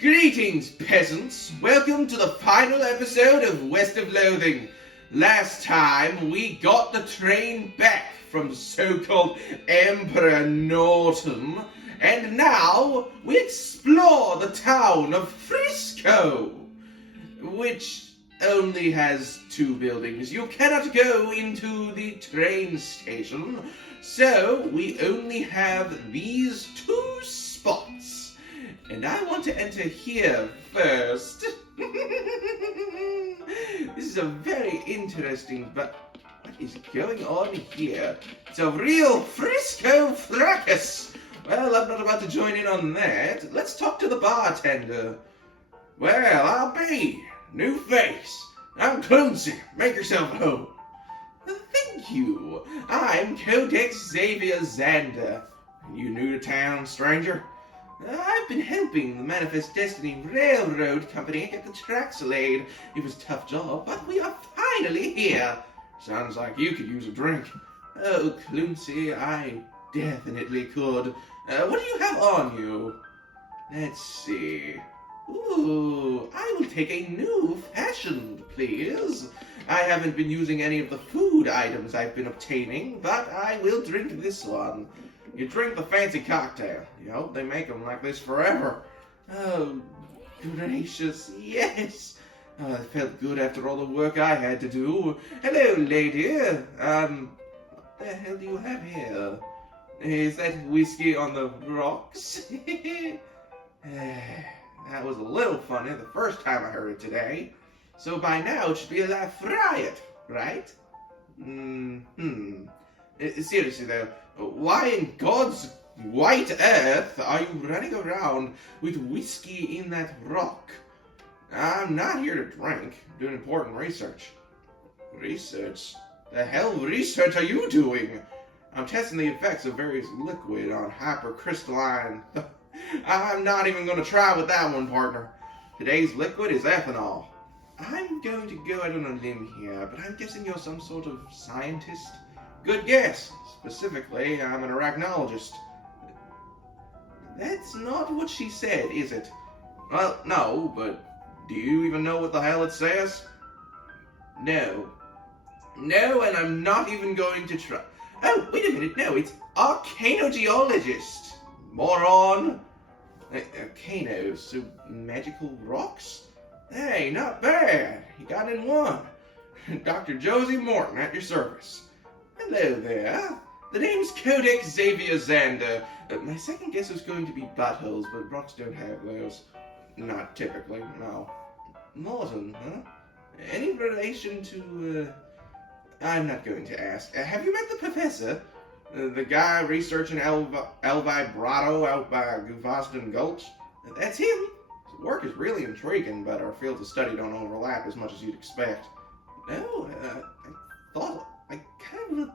Greetings, peasants. Welcome to the final episode of West of Loathing. Last time, we got the train back from so-called Emperor Norton, and now we explore the town of Frisco, which only has two buildings. You cannot go into the train station, so we only have these two spots. And I want to enter here first. This is a very interesting, but what is going on here? It's a real Frisco fracas. Well, I'm not about to join in on that. Let's talk to the bartender. Well, I'll be. New face. I'm Clumsy. Make yourself at home. Thank you. I'm Codex Xavier Xander. You new to town, stranger? I've been helping the Manifest Destiny Railroad Company get the tracks laid. It was a tough job, but we are finally here. Sounds like you could use a drink. Oh, Clumsy, I definitely could. What do you have on you? Let's see. Ooh, I will take a new fashioned, please. I haven't been using any of the food items I've been obtaining, but I will drink this one. You drink the fancy cocktail. You hope they make them like this forever. Oh, gracious, yes. It felt good after all the work I had to do. Hello, lady. What the hell do you have here? Is that whiskey on the rocks? That was a little funny the first time I heard it today. So by now it should be a live riot, right? Seriously though, why in God's white earth are you running around with whiskey in that rock? I'm not here to drink. I'm doing important research. Research? The hell research are you doing? I'm testing the effects of various liquid on hypercrystalline. I'm not even going to try with that one, partner. Today's liquid is ethanol. I'm going to go out on a limb here, but I'm guessing you're some sort of scientist? Good guess. Specifically, I'm an arachnologist. That's not what she said, is it? Well, no, but do you even know what the hell it says? No. No, and I'm not even going to try. Oh, wait a minute, no, it's arcanogeologist. Moron. Arcanos, so magical rocks? Hey, not bad. You got in one. Dr. Josie Morton at your service. Hello there. The name's Codex Xavier Xander. My second guess was going to be buttholes, but rocks don't have those. Not typically, no. Morton, huh? Any relation to, I'm not going to ask. Have you met the professor? The guy researching El Vibrato out by Guvaston Gulch? That's him. His work is really intriguing, but our fields of study don't overlap as much as you'd expect. No, I kind of...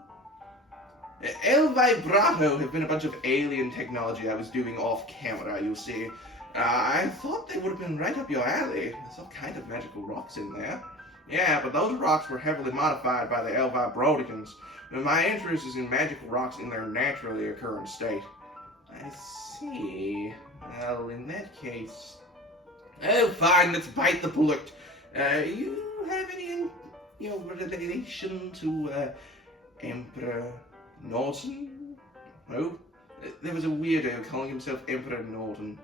El Vibrato have been a bunch of alien technology I was doing off camera, you see. I thought they would have been right up your alley. There's all kind of magical rocks in there. Yeah, but those rocks were heavily modified by the El Vibroticans. My interest is in magical rocks in their naturally occurring state. I see. Well, in that case... Oh, fine, let's bite the bullet. You have any, relation to, Emperor Norton? Oh, there was a weirdo calling himself Emperor Norton.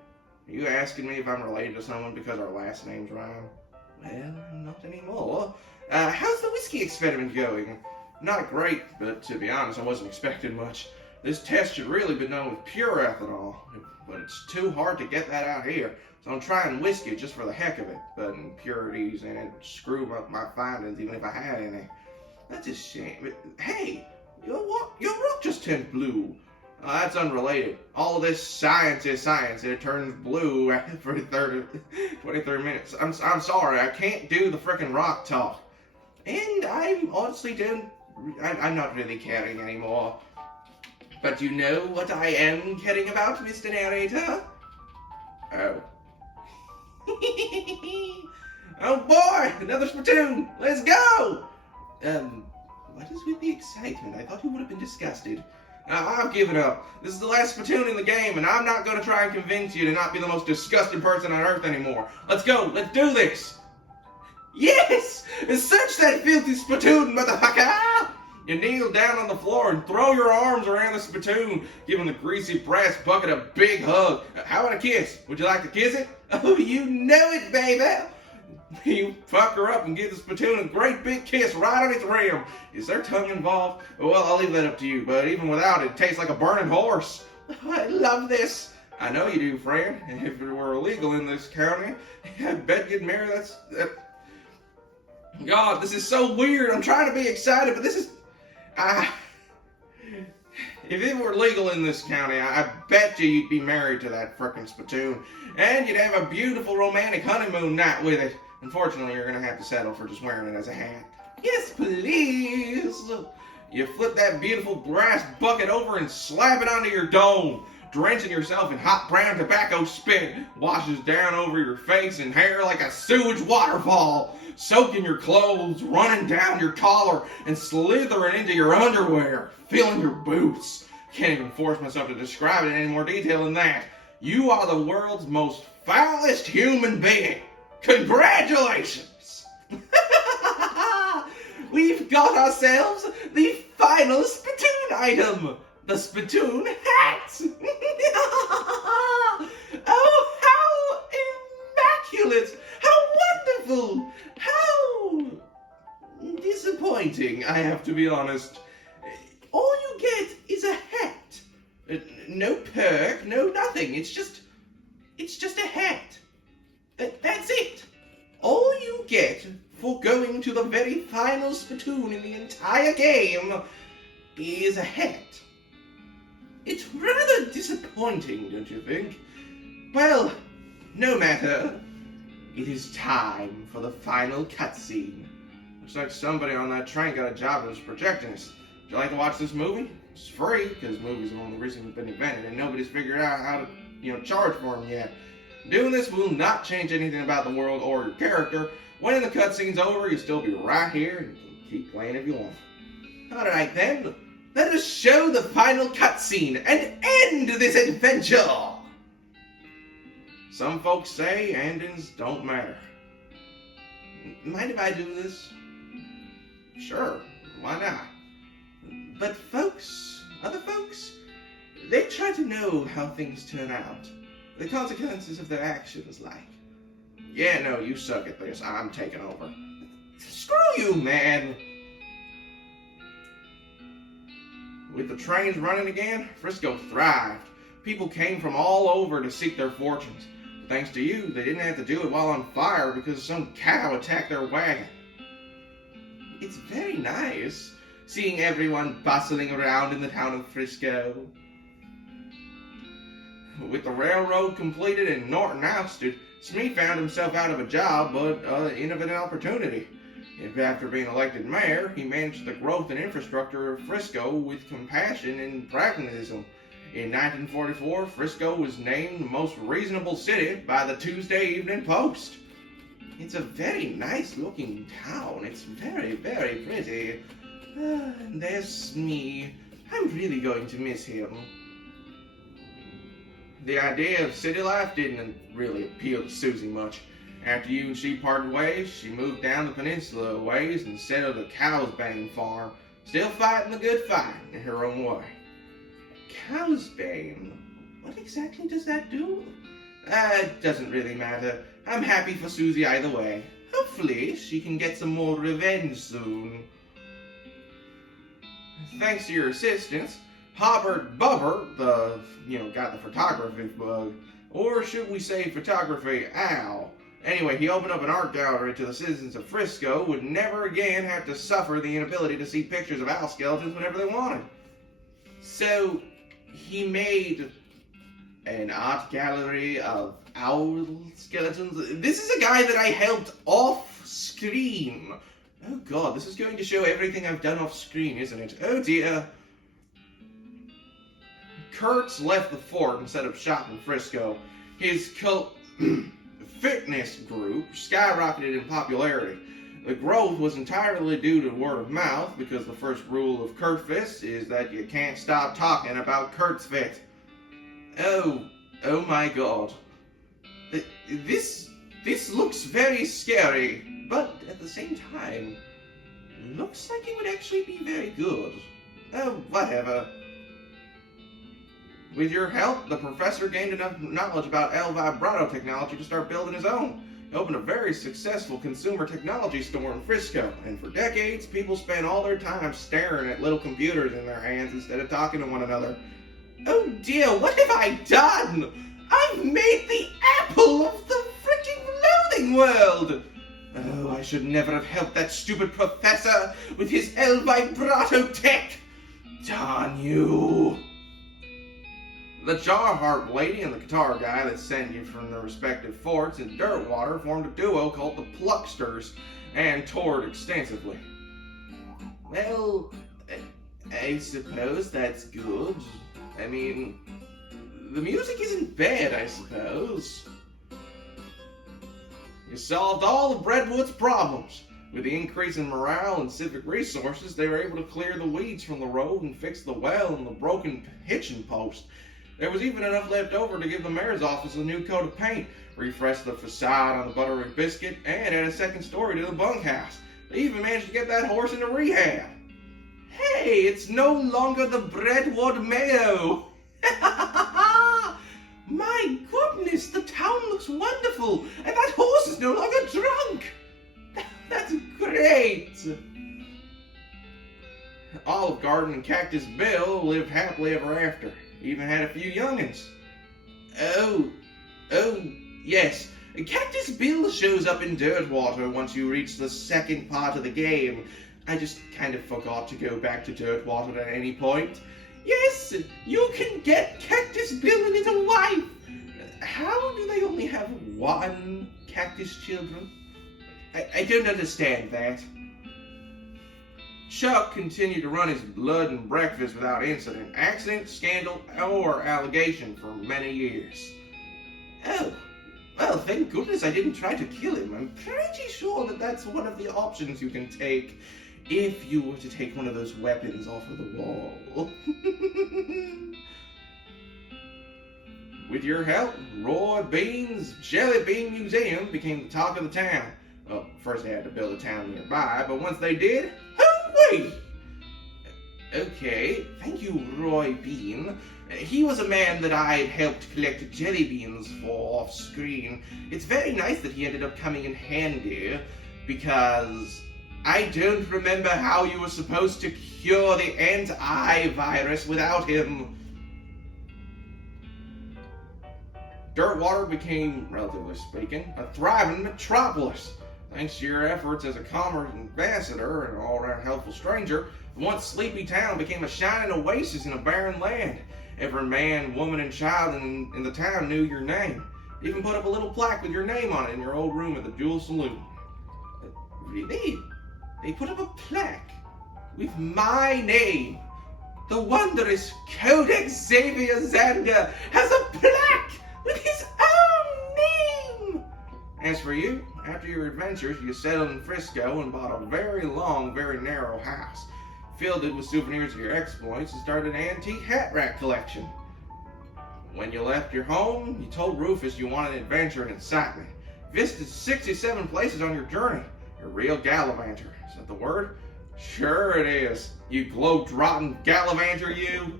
Are you asking me if I'm related to someone because our last names rhyme? Well, not anymore. How's the whiskey experiment going? Not great, but to be honest, I wasn't expecting much. This test should really be done with pure ethanol, but it's too hard to get that out here, so I'm trying whiskey just for the heck of it, but impurities in it screw up my findings even if I had any. That's a shame. But, hey, your rock just turned blue. That's unrelated. All of this science is science, and it turns blue every 23 minutes. I'm sorry, I can't do the frickin' rock talk. And I'm honestly I'm not really caring anymore. But you know what I am caring about, Mr. Narrator? Oh. Oh boy, another spittoon! Let's go! What is with the excitement? I thought you would have been disgusted. I've given up. This is the last Splatoon in the game, and I'm not going to try and convince you to not be the most disgusting person on Earth anymore. Let's go. Let's do this. Yes! Search that filthy Splatoon, motherfucker! You kneel down on the floor and throw your arms around the Splatoon, giving the greasy brass bucket a big hug. How about a kiss? Would you like to kiss it? Oh, you know it, baby! You fuck her up and give the Splatoon a great big kiss right on its rim. Is there tongue involved? Well, I'll leave that up to you, but even without it, it tastes like a burning horse. Oh, I love this. I know you do, friend. If it were illegal in this county, I bet you'd marry that. God, this is so weird. I'm trying to be excited, but this is... if it were legal in this county, I bet you'd be married to that frickin' Splatoon. And you'd have a beautiful romantic honeymoon night with it. Unfortunately, you're going to have to settle for just wearing it as a hat. Yes, please. You flip that beautiful brass bucket over and slap it onto your dome. Drenching yourself in hot brown tobacco spit washes down over your face and hair like a sewage waterfall, soaking your clothes, running down your collar, and slithering into your underwear, filling your boots. Can't even force myself to describe it in any more detail than that. You are the world's most foulest human being. Congratulations! We've got ourselves the final Splatoon item. The Splatoon hat! Oh, how immaculate! How wonderful! How disappointing, I have to be honest. All you get is a hat. No perk, no nothing. It's just a hat. That's it. All you get for going to the very final Splatoon in the entire game is a hat. It's rather disappointing, don't you think? Well, no matter. It is time for the final cutscene. Looks like somebody on that train got a job as projectionist. Would you like to watch this movie? It's free, because movies have only recently been invented and nobody's figured out how to, charge for them yet. Doing this will not change anything about the world or your character. When the cutscene's over, you'll still be right here and you can keep playing if you want. Alright then. Let us show the final cutscene and end this adventure! Some folks say endings don't matter. Mind if I do this? Sure, why not? But other folks, they try to know how things turn out. The consequences of their actions, like. Yeah, no, you suck at this. I'm taking over. Screw you, man! With the trains running again, Frisco thrived. People came from all over to seek their fortunes. But thanks to you, they didn't have to do it while on fire because some cow attacked their wagon. It's very nice seeing everyone bustling around in the town of Frisco. With the railroad completed and Norton ousted, Smee found himself out of a job, but in of an opportunity. If after being elected mayor, he managed the growth and infrastructure of Frisco with compassion and pragmatism. In 1944, Frisco was named the most reasonable city by the Tuesday Evening Post. It's a very nice looking town. It's very, very pretty. And there's Smee. I'm really going to miss him. The idea of city life didn't really appeal to Susie much. After you and she parted ways, she moved down the peninsula a ways and settled at Cowsbane Farm, still fighting the good fight in her own way. Cowsbane? What exactly does that do? It doesn't really matter. I'm happy for Susie either way. Hopefully, she can get some more revenge soon. Thanks to your assistance, Hobbert Bubber, got the photography bug, or should we say photography owl. Anyway, he opened up an art gallery to the citizens of Frisco would never again have to suffer the inability to see pictures of owl skeletons whenever they wanted. So, he made an art gallery of owl skeletons. This is a guy that I helped off screen. Oh god, this is going to show everything I've done off screen, isn't it? Oh dear. Kurtz left the fort and set up shop in Frisco. His cult fitness group skyrocketed in popularity. The growth was entirely due to word of mouth, because the first rule of Kurtfist is that you can't stop talking about Kurtzfit. Oh my god. This looks very scary, but at the same time, looks like it would actually be very good. Oh, whatever. With your help, the professor gained enough knowledge about El Vibrato technology to start building his own. He opened a very successful consumer technology store in Frisco, and for decades, people spent all their time staring at little computers in their hands instead of talking to one another. Oh dear, what have I done? I've made the apple of the freaking loathing world! Oh, I should never have helped that stupid professor with his El Vibrato tech! Darn you! The Jarheart lady and the guitar guy that sent you from their respective forts in Dirtwater formed a duo called the Plucksters and toured extensively. Well, I suppose that's good. I mean, the music isn't bad, I suppose. You solved all of Redwood's problems. With the increase in morale and civic resources, they were able to clear the weeds from the road and fix the well and the broken hitching post. There was even enough left over to give the mayor's office a new coat of paint, refresh the facade on the Buttery Biscuit, and add a second story to the bunkhouse. They even managed to get that horse into rehab. Hey, it's no longer the Breadwood Mayo! My goodness, the town looks wonderful, and that horse is no longer drunk! That's great! Olive Garden and Cactus Bill lived happily ever after. Even had a few young'uns. Oh, yes. Cactus Bill shows up in Dirtwater once you reach the second part of the game. I just kind of forgot to go back to Dirtwater at any point. Yes, you can get Cactus Bill and his wife. How do they only have one cactus children? I don't understand that. Chuck continued to run his blood and breakfast without incident, accident, scandal, or allegation for many years. Oh, well, thank goodness I didn't try to kill him. I'm pretty sure that that's one of the options you can take if you were to take one of those weapons off of the wall. With your help, Roy Bean's Jelly Bean Museum became the talk of the town. Well, first they had to build a town nearby, but once they did, hooray! Okay, thank you, Roy Bean. He was a man that I helped collect jelly beans for off screen. It's very nice that he ended up coming in handy, because I don't remember how you were supposed to cure the antivirus without him. Dirtwater became, relatively speaking, a thriving metropolis. Thanks to your efforts as a commerce ambassador and an all-around helpful stranger, the once sleepy town became a shining oasis in a barren land. Every man, woman, and child in the town knew your name. They even put up a little plaque with your name on it in your old room at the Jewel Saloon. Really? They put up a plaque with my name? The wondrous Codex Xavier Xander has a plaque with his own name! As for you, after your adventures, you settled in Frisco and bought a very long, very narrow house. Filled it with souvenirs of your exploits and started an antique hat rack collection. When you left your home, you told Rufus you wanted adventure and excitement. Visited 67 places on your journey. You're a real gallivanter. Is that the word? Sure it is. You globe-trotting gallivanter, you.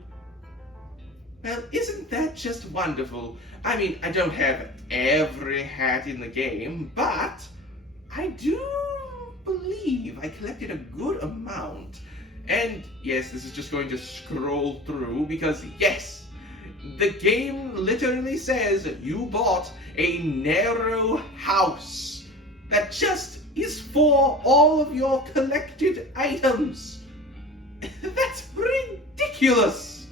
Well, isn't that just wonderful? I mean, I don't have every hat in the game, but I do believe I collected a good amount. And yes, this is just going to scroll through because yes, the game literally says you bought a narrow house that just is for all of your collected items. That's ridiculous.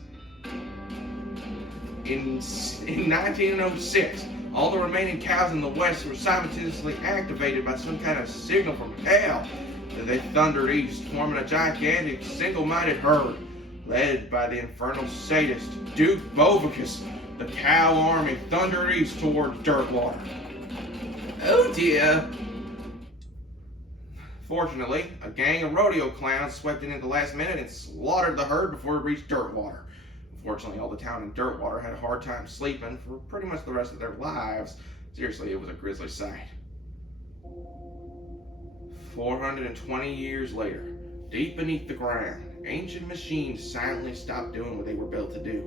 In 1906, all the remaining cows in the West were simultaneously activated by some kind of signal from hell. They thundered east, forming a gigantic, single-minded herd, led by the infernal sadist, Duke Bovicus. The cow army thundered east toward Dirtwater. Oh dear. Fortunately, a gang of rodeo clowns swept in at the last minute and slaughtered the herd before it reached Dirtwater. Unfortunately, all the town in Dirtwater had a hard time sleeping for pretty much the rest of their lives. Seriously, it was a grisly sight. 420 years later, deep beneath the ground, ancient machines silently stopped doing what they were built to do.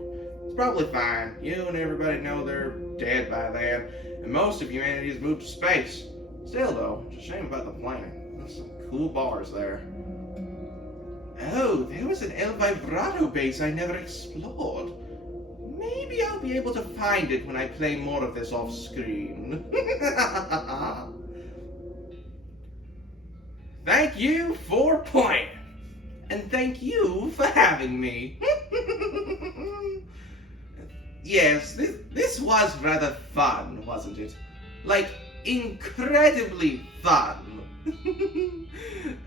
It's probably fine. You and everybody know they're dead by then, and most of humanity has moved to space. Still, though, it's a shame about the planet. There's some cool bars there. Oh, there was an El Vibrato base I never explored. Maybe I'll be able to find it when I play more of this off-screen. Thank you for playing. And thank you for having me. Yes, this was rather fun, wasn't it? Like, incredibly fun.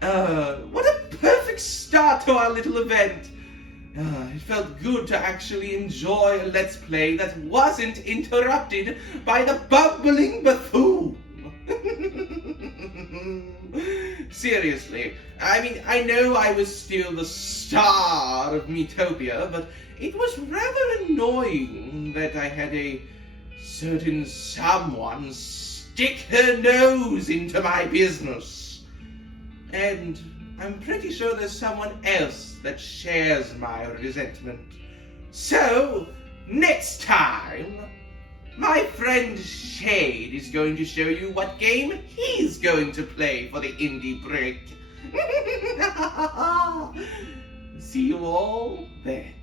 What a perfect start to our little event. It felt good to actually enjoy a Let's Play that wasn't interrupted by the bumbling buffoon. Seriously, I mean, I know I was still the star of Metopia, but it was rather annoying that I had a certain someone stick her nose into my business. And I'm pretty sure there's someone else that shares my resentment. So, next time, my friend Shade is going to show you what game he's going to play for the indie break. See you all then.